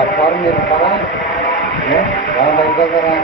platform yang sekarang ya dalam bahasa sekarang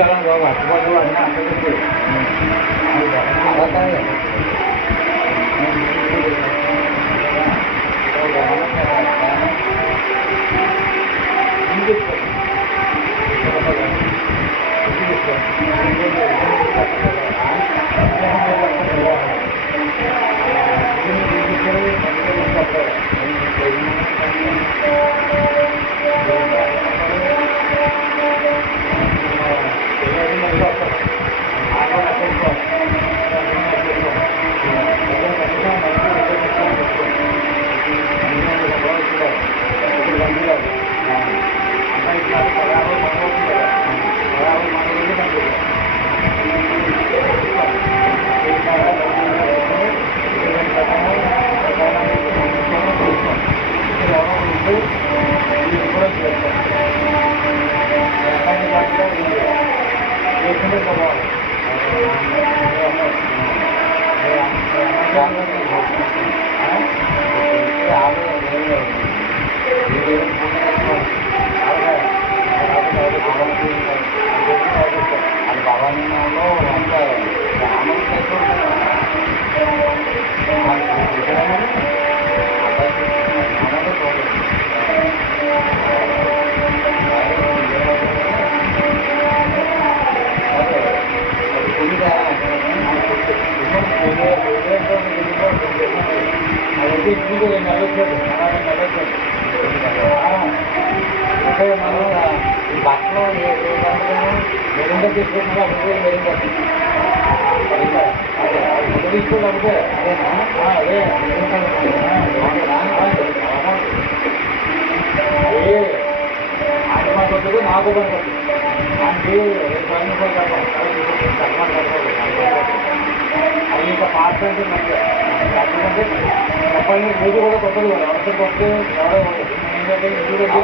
jalan bawah, dua-dua nak begitu. Apa tanya? పోవాలి అది భవానీలో అంతా అదైతే ఇప్పుడు నెలొచ్చాడు అంటే మనం ఈ బట్టలో మెరుంగా తీసుకుంటున్నా అప్పుడు మెరుంగా తీసుకోవాలంటే అదే ఆయన మాకు వస్తుంది నాకు పడుతుంది ఆయనకి 2 రూపాయలు అది ఇంకా పార్ట్ అంటే మంచిగా ఎందుకంటే చెప్పండి రోజు కూడా కొత్తది కూడా అవసరం వస్తే ఎవరో ఏంటంటే ఇంట్లో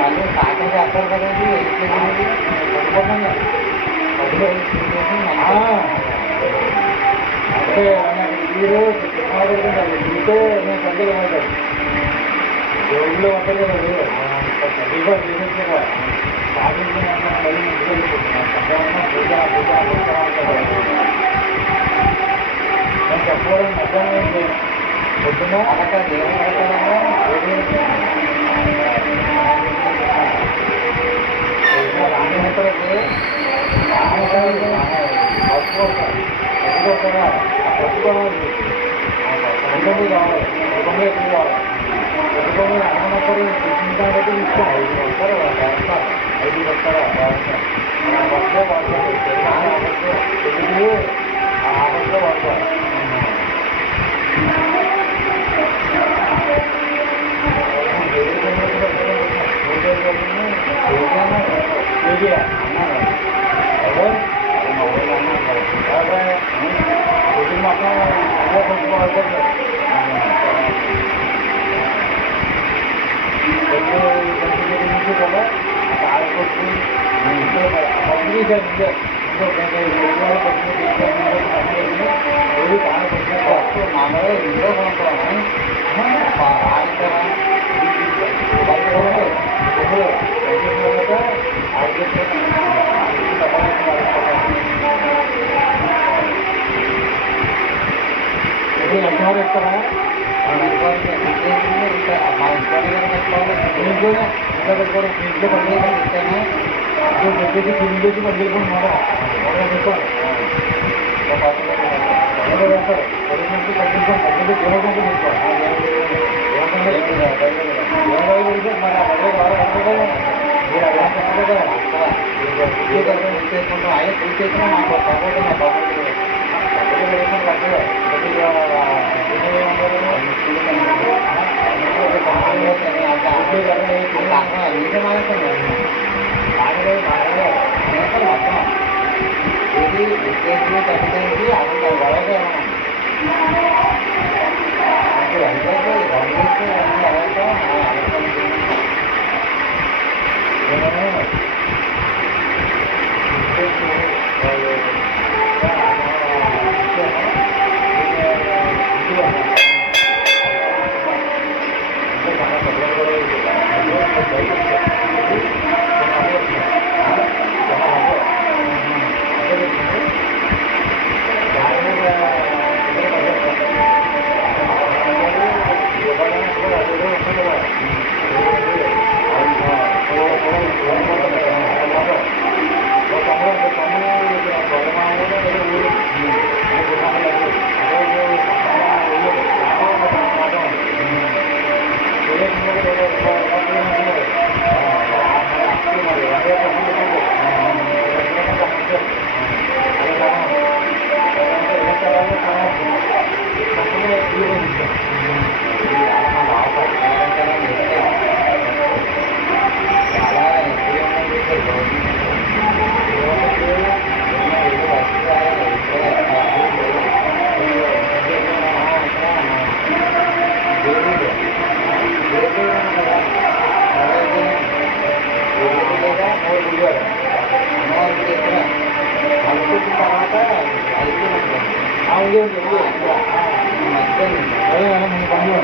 మళ్ళీ సాయం చేస్తారు కదండి అంటే మీరు ఇంటే నేను సంఖ్యలో ఉంటాను దేవుళ్ళు ఉంటారు కదా సరిగ్గా చేసేది కదా సాధించిన మళ్ళీ ఇంటికి పూజ నేను చెప్పడం మధ్యాహ్నం పొద్దున్న అక్కడ దేవుడు రామేశ్వరకి పట్టుకోవస్తారా పట్టుకోవాలి కుటుంబం కావాలి కుటుంబం ఎక్కువ కావాలి కుటుంబం అన్నప్పుడు చూసిన కాబట్టి ఇష్టం 5 వస్తారు చేస్తారు 5 వస్తారా వస్తే వాడతారు తెలుగు ఆ ఆపట్లో వాడతారు మొత్తం అదే పట్టుకోవాలి నుంచి కూడా ఆడుకొచ్చి పంపిణీ మామూలుగా ఇంట్లో కొనుక్కోవాలి లక్షణాలు ఇస్తారా మా ఇంట్లోనే ఇంకా పెట్టుకోవడం ఇంట్లో పండుగ ఇస్తానే చెప్పేసి క్లీన్ చేసి పండుగ మాట చెప్పాలి వేస్తారు పదిమంది పద్దెనిమిది పద్దెనిమిది జీవకంటే తీసుకోవాలి మరి ఆ పండుగ కావాలి మీరు అలా చెప్పలేదు కదా చేసుకుంటాం ఆయన పూజ చేసినా మాకు సపోర్ట్ మా సపోర్ట్ ఇది విద్యార్థులు తగ్గితే అసలు గొడవగా ఇది ఉంది అదే కదా మన పనులు